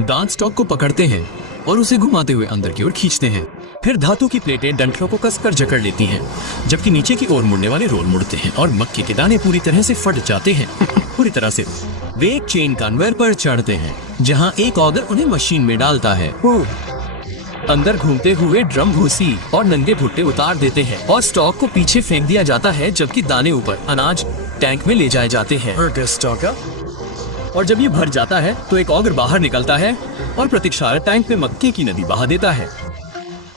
दांत स्टॉक को पकड़ते हैं और उसे घुमाते हुए अंदर की ओर खींचते हैं। फिर धातु की प्लेटें डंठलों को कसकर जकड़ लेती हैं, जबकि नीचे की ओर मुड़ने वाले रोल मुड़ते हैं और मक्के के दाने पूरी तरह से फट जाते हैं। पूरी तरह से वे एक चेन कन्वेयर पर चढ़ते हैं, जहां एक ऑगर उन्हें मशीन में डालता है। अंदर घूमते हुए ड्रम भूसी और नंगे भुट्टे उतार देते हैं और स्टॉक को पीछे फेंक दिया जाता है, जबकि दाने ऊपर अनाज टैंक में ले जाए जाते हैं। और जब ये भर जाता है तो एक ऑगर बाहर निकलता है और प्रतीक्षारत टैंक में मक्के की नदी बहा देता है।